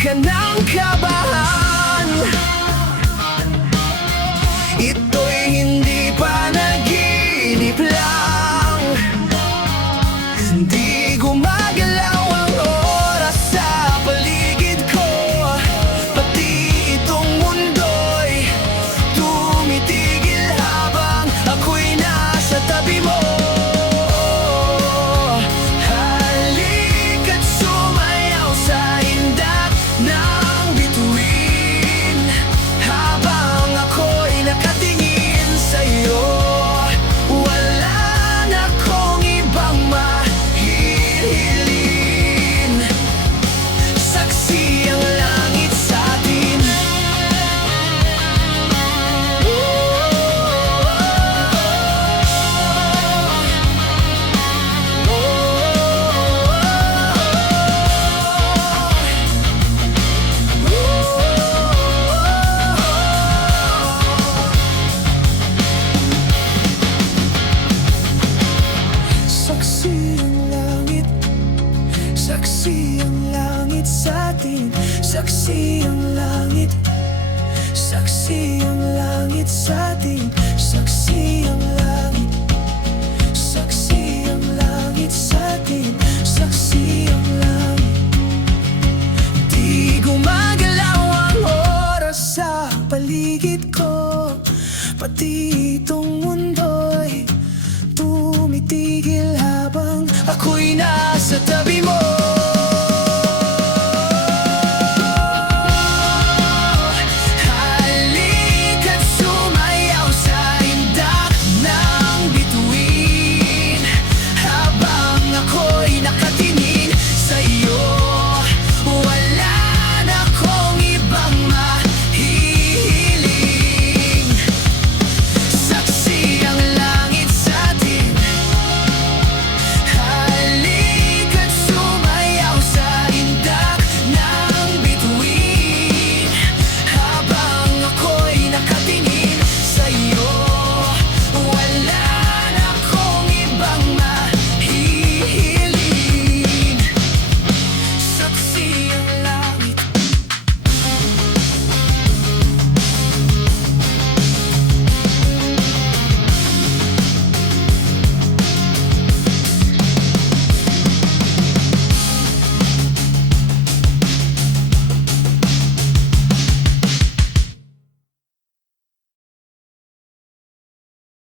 ka ng kabahan. Ito'y hindi panaginip lang. Hindi gumagalaw ang oras sa paligid ko. Pati itong mundo'y tumitigil habang ako'y nasa tabi mo. Halika't sumayaw sa indat ng bituin habang ako'y nakatingin sa'yo. Wala na akong ibang mahihilin. Saksi ang langit sa'tin. Saksi ang langit, saksi ang langit sa'tin. Saksi ang langit, saksi ang langit sa'tin. Saksi ang